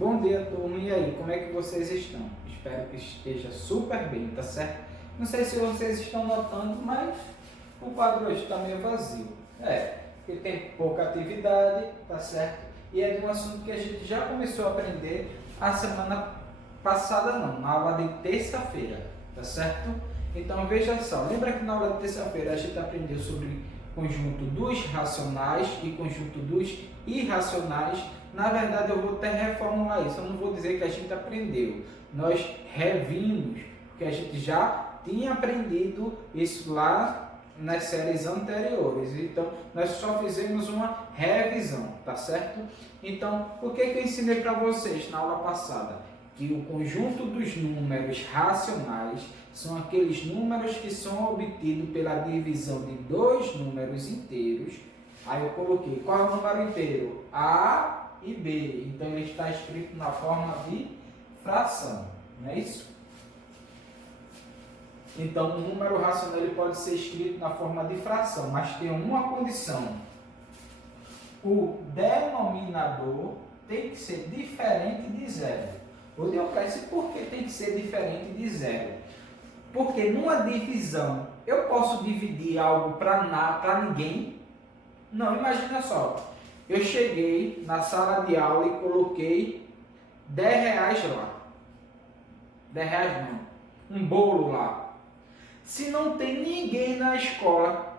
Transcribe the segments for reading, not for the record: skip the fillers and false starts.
Bom dia, turma. E aí, como é que vocês estão? Espero que esteja super bem, tá certo? Não sei se vocês estão notando, mas o quadro hoje está meio vazio. Porque tem pouca atividade, tá certo? E é de um assunto que a gente já começou a aprender a semana passada, não, na aula de terça-feira, tá certo? Então veja só, lembra que na aula de terça-feira a gente aprendeu sobre conjunto dos racionais e conjunto dos irracionais. Na verdade, eu vou até reformular isso. Eu não vou dizer que a gente aprendeu. Nós revimos, porque a gente já tinha aprendido isso lá nas séries anteriores. Então, nós só fizemos uma revisão, tá certo? Então, o que eu ensinei para vocês na aula passada? Que o conjunto dos números racionais são aqueles números que são obtidos pela divisão de dois números inteiros. Aí eu coloquei, qual é o número inteiro? A e B. Então ele está escrito na forma de fração, não é isso? Então o número racional ele pode ser escrito na forma de fração, mas tem uma condição. O denominador tem que ser diferente de zero. Vou dizer por que tem que ser diferente de zero. Porque numa divisão, eu posso dividir algo para ninguém? Não, imagina só. Eu cheguei na sala de aula e coloquei R$10 lá. R$10 não. Um bolo lá. Se não tem ninguém na escola,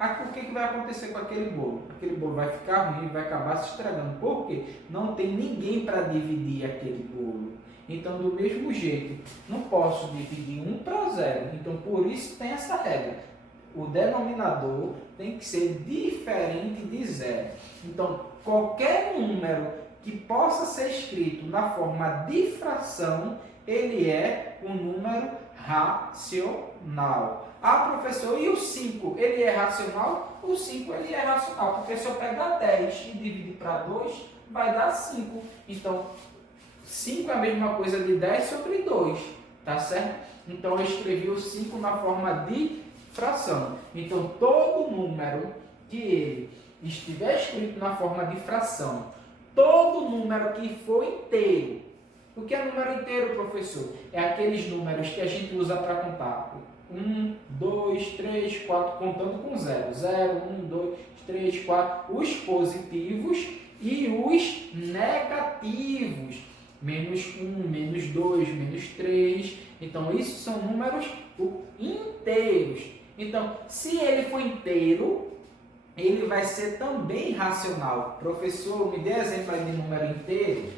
o que vai acontecer com aquele bolo? Aquele bolo vai ficar ruim, vai acabar se estragando. Por quê? Não tem ninguém para dividir aquele bolo. Então, do mesmo jeito, não posso dividir 1 para 0. Então, por isso tem essa regra. O denominador tem que ser diferente de zero. Então, qualquer número que possa ser escrito na forma de fração, ele é um número racional. Professor, e o 5, ele é racional? O 5 ele é racional, porque se eu pegar 10 e dividir para 2, vai dar 5. Então, 5 é a mesma coisa de 10 sobre 2, tá certo? Então, eu escrevi o 5 na forma de fração. Então, todo número que ele estiver escrito na forma de fração, todo número que for inteiro. O que é número inteiro, professor? É aqueles números que a gente usa para contar. 1, 2, 3, 4, contando com 0. 0, 1, 2, 3, 4. Os positivos e os negativos. Menos 1, menos 2, menos 3. Então, isso são números inteiros. Então, se ele for inteiro, ele vai ser também racional. Professor, me dê exemplo aí de número inteiro.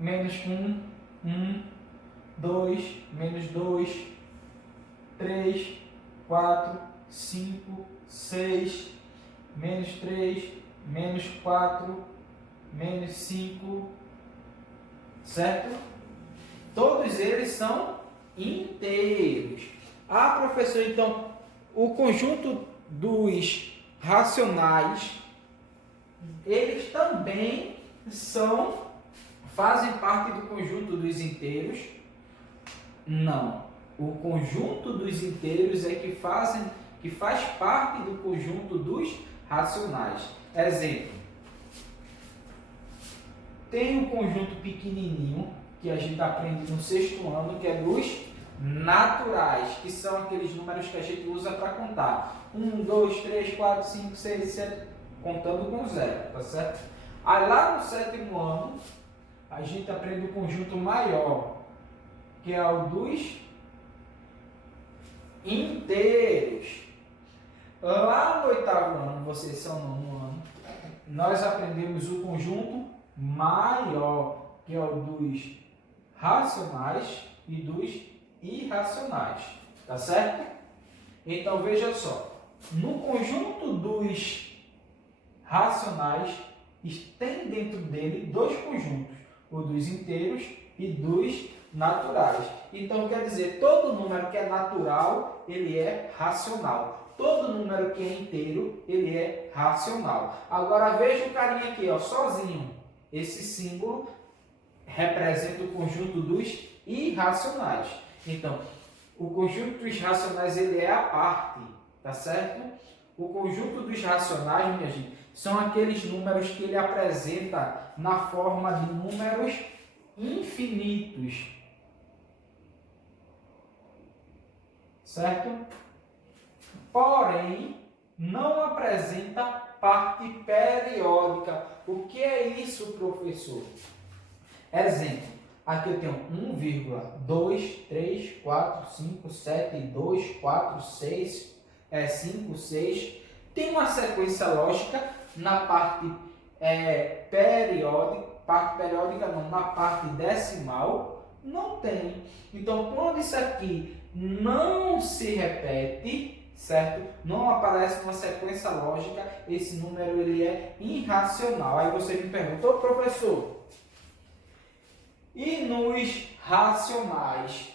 Menos 1, 1, 2, menos 2, 3, 4, 5, 6, menos 3, menos 4, menos 5, certo? Todos eles são inteiros. Professor, então, o conjunto dos racionais, eles também fazem parte do conjunto dos inteiros? Não. O conjunto dos inteiros é que faz parte do conjunto dos racionais. Exemplo. Tem um conjunto pequenininho, que a gente aprende no 6º ano, que é dos naturais, que são aqueles números que a gente usa para contar. 1, 2, 3, 4, 5, 6, 7, contando com 0, tá certo? Aí lá no 7º ano, a gente aprende o conjunto maior, que é o dos inteiros. Lá no 8º ano, vocês são no 9º ano, nós aprendemos o conjunto maior, que é o dos racionais e dos irracionais, tá certo? Então veja só, no conjunto dos racionais tem dentro dele dois conjuntos, o dos inteiros e dos naturais. Então quer dizer, todo número que é natural, ele é racional. Todo número que é inteiro, ele é racional. Agora veja o carinha aqui, ó, sozinho. Esse símbolo representa o conjunto dos irracionais. Então, o conjunto dos racionais ele é a parte, tá certo? O conjunto dos racionais, minha gente, são aqueles números que ele apresenta na forma de números infinitos. Certo? Porém, não apresenta parte periódica. O que é isso, professor? Exemplo, aqui eu tenho 1,2, 3, 4, 5, 7, 2, 4, 6, 5, 6. Tem uma sequência lógica na parte periódica não, na parte decimal, não tem. Então, quando isso aqui não se repete, certo? Não aparece uma sequência lógica, esse número ele é irracional. Aí você me pergunta, ô professor, e nos racionais,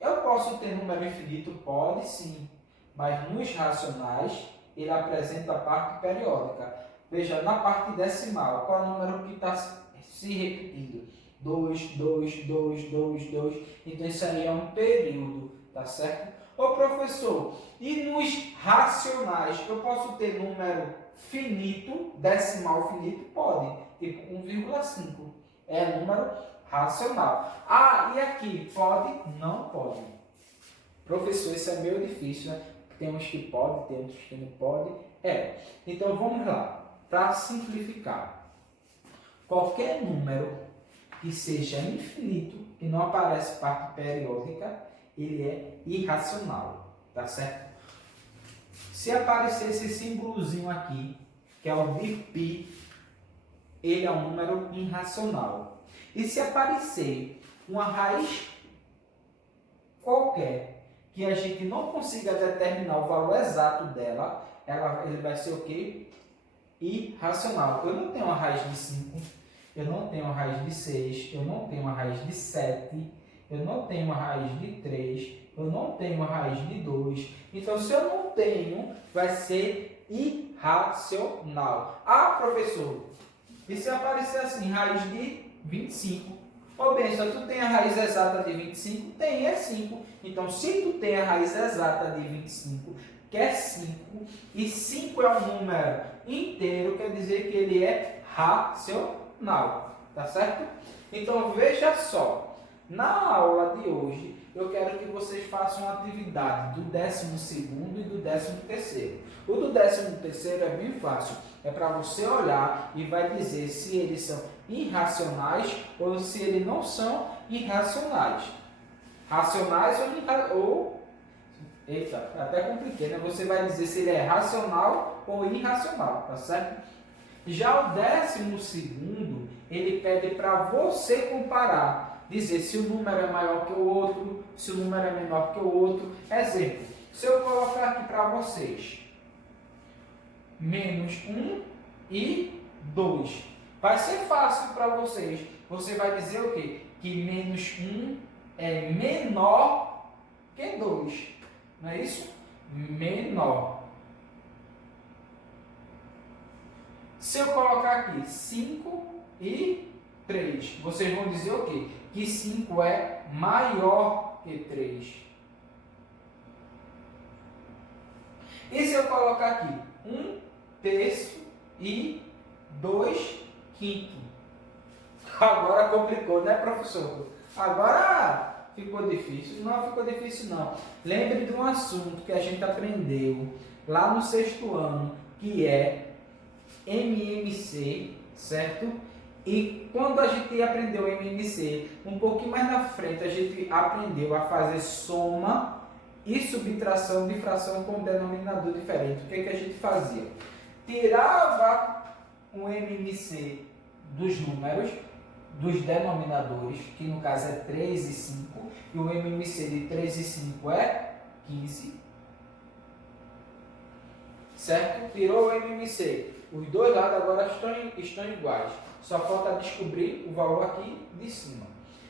eu posso ter número infinito? Pode sim, mas nos racionais ele apresenta a parte periódica. Veja, na parte decimal, qual é o número que está se repetindo? 2, 2, 2, 2, 2. Então isso aí é um período, tá certo? Ô professor, e nos racionais, eu posso ter número finito, decimal finito? Pode, tipo 1,5. É número racional. Ah, e aqui, pode? Não pode. Professor, isso é meio difícil, né? Tem uns que pode, tem outros que não pode. Então vamos lá. Para simplificar, qualquer número que seja infinito, que não aparece parte periódica, ele é irracional, tá certo? Se aparecer esse símbolozinho aqui, que é o de π, ele é um número irracional. E se aparecer uma raiz qualquer, que a gente não consiga determinar o valor exato dela, ele vai ser o quê? Irracional. Eu não tenho uma raiz de 5, eu não tenho uma raiz de 6, eu não tenho uma raiz de 7, eu não tenho uma raiz de 3, eu não tenho uma raiz de 2. Então, se eu não tenho, vai ser irracional. Ah, professor, e se aparecer assim, raiz de 25? Ô, Benção, tu tem a raiz exata de 25? Tem, é 5. Então, se tu tem a raiz exata de 25, que é 5, e 5 é um número inteiro, quer dizer que ele é racional, tá certo? Então, veja só, na aula de hoje, eu quero que vocês façam uma atividade do 12º e do 13º. O do 13º é bem fácil, é para você olhar e vai dizer se eles são irracionais ou se eles não são irracionais. Racionais ou eita, até compliquei, né? Você vai dizer se ele é racional ou irracional, tá certo? Já o 12º, ele pede para você comparar, dizer se o número é maior que o outro, se o número é menor que o outro. Exemplo, se eu colocar aqui para vocês menos 1 e 2, vai ser fácil para vocês. Você vai dizer o quê? Que menos 1 é menor que 2. Não é isso? Menor. Se eu colocar aqui 5 e 3, vocês vão dizer o quê? Que 5 é maior que 3. E se eu colocar aqui 1/3 e 2/5? Agora complicou, né, professor? Agora ficou difícil. Não ficou difícil, não. Lembre de um assunto que a gente aprendeu lá no 6º ano, que é MMC, certo? E quando a gente aprendeu MMC, um pouquinho mais na frente, a gente aprendeu a fazer soma e subtração de fração com denominador diferente. O que a gente fazia? Tirava o MMC dos números, dos denominadores, que no caso é 3 e 5, e o MMC de 3 e 5 é 15, certo? Tirou o MMC. Os dois lados agora estão iguais. Só falta descobrir o valor aqui de cima.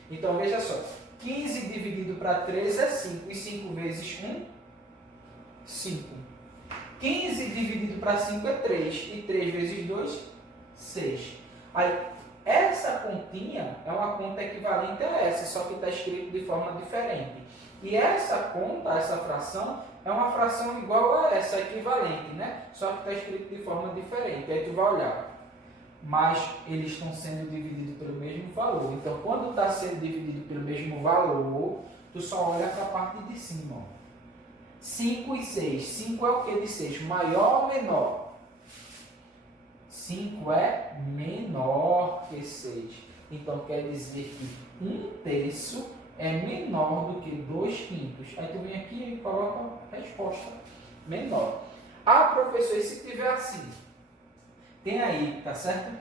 Então, veja só. 15 dividido para 3 é 5. E 5 vezes 1, 5. 15 dividido para 5 é 3. E 3 vezes 2, 6. Aí, essa continha é uma conta equivalente a essa, só que está escrito de forma diferente. E essa conta, essa fração, é uma fração igual a essa, equivalente, né? Só que está escrito de forma diferente. Aí tu vai olhar. Mas eles estão sendo divididos pelo mesmo valor. Então, quando está sendo dividido pelo mesmo valor, tu só olha para a parte de cima. Ó. 5 e 6. 5 é o que de 6? Maior ou menor? 5 é menor que 6. Então, quer dizer que 1/3 é menor do que 2/5. Aí tu vem aqui e coloca a resposta. Menor. Ah, professor, e se tiver assim? Tem aí, tá certo?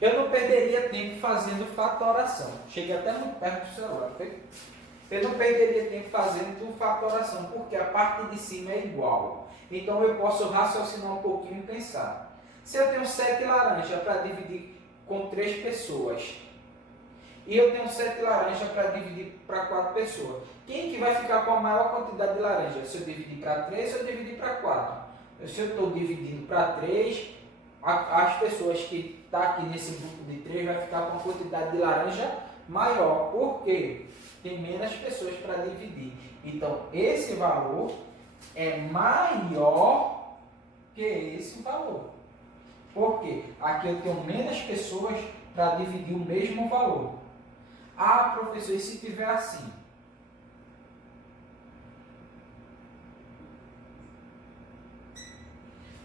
Eu não perderia tempo fazendo fatoração. Cheguei até muito perto do celular, ok? Eu não perderia tempo fazendo fatoração, porque a parte de cima é igual. Então eu posso raciocinar um pouquinho e pensar. Se eu tenho 7 laranjas para dividir com 3 pessoas, e eu tenho 7 laranjas para dividir para 4 pessoas, quem que vai ficar com a maior quantidade de laranjas? Se eu dividir para 3 ou se eu dividir para 4? Se eu estou dividindo para 3, as pessoas que estão aqui nesse grupo de 3 vai ficar com a quantidade de laranja maior. Por quê? Tem menos pessoas para dividir. Então, esse valor é maior que esse valor. Por quê? Aqui eu tenho menos pessoas para dividir o mesmo valor. Ah, professor, e se tiver assim?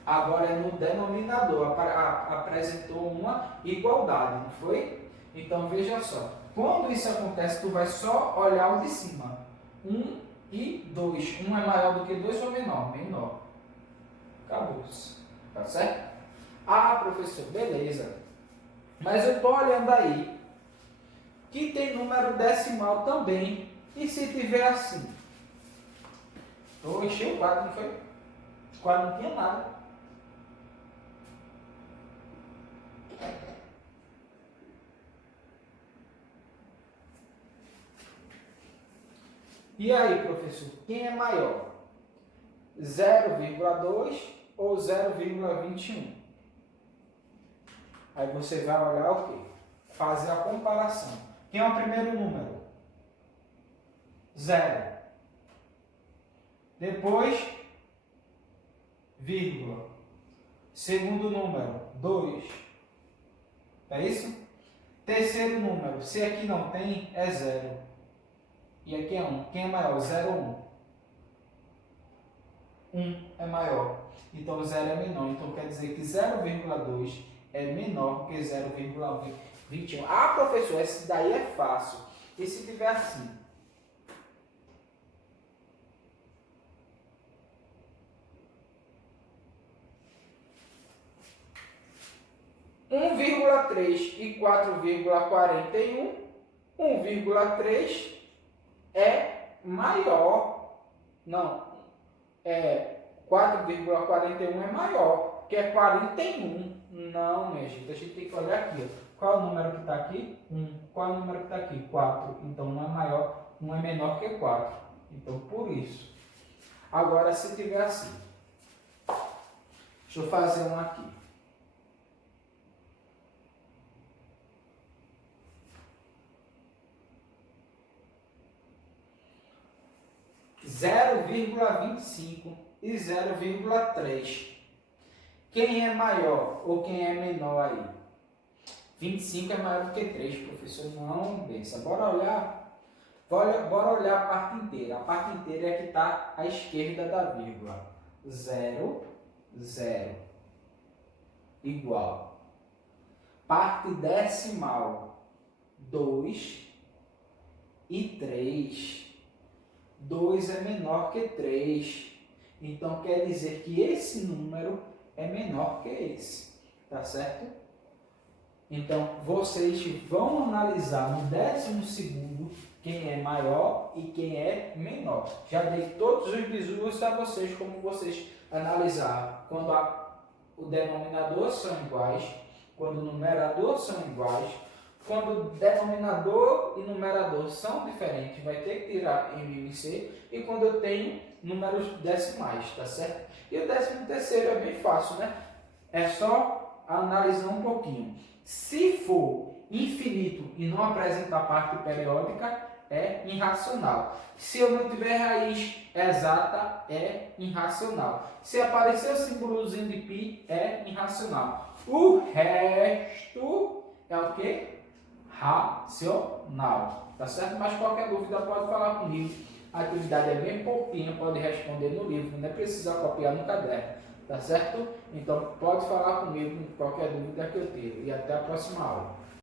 Agora é no denominador, apresentou uma igualdade, não foi? Então veja só, quando isso acontece, tu vai só olhar o de cima. 1 e 2. 1 é maior do que 2 ou menor? Menor. Acabou-se. Tá certo? Ah, professor, beleza. Mas eu estou olhando aí que tem número decimal também. E se tiver assim? Eu enchi o quadro, não foi? O quadro não tinha nada. E aí, professor, quem é maior? 0,2 ou 0,21? Aí você vai olhar o quê? Fazer a comparação. Quem é o primeiro número? 0. Depois, vírgula. Segundo número, 2. É isso? Terceiro número, se aqui não tem, é 0. E aqui é 1. Quem é maior? 0 ou 1? 1 é maior. Então 0 é menor. Então quer dizer que 0,2 é menor que 0,21. Ah, professor, esse daí é fácil. E se tiver assim? Um 1,3 e 4,41. 1,3 é maior. Não, 4,41 é maior, que é 41. Não, minha gente, a gente tem que olhar aqui. Ó. Qual é o número que está aqui? 1. Qual é o número que está aqui? 4. Então, um é maior, um é menor que 4. Então, por isso. Agora, se tiver assim. Deixa eu fazer um aqui. Zero vírgula 25 e 0,3. Quem é maior ou quem é menor aí? 25 é maior do que 3, professor. Não, benção. Bora olhar. Bora olhar a parte inteira. A parte inteira é que está à esquerda da vírgula. 0, 0. Igual. Parte decimal. 2 e 3. 2 é menor que 3. Então, quer dizer que esse número é menor que esse. Tá certo? Então, vocês vão analisar no 12º quem é maior e quem é menor. Já dei todos os bizus a vocês, como vocês analisar quando o denominador são iguais, quando o numerador são iguais, quando o denominador e numerador são diferentes, vai ter que tirar MMC, e quando eu tenho números decimais, tá certo? E o 13º é bem fácil, né? É só analisar um pouquinho. Se for infinito e não apresentar parte periódica, é irracional. Se eu não tiver raiz exata, é irracional. Se aparecer o símbolozinho de π, é irracional. O resto é o quê? Racional. Tá certo? Mas qualquer dúvida pode falar comigo. A atividade é bem pouquinha, pode responder no livro, não é precisa copiar no caderno. Tá certo? Então pode falar comigo qualquer dúvida que eu tenha. E até a próxima aula.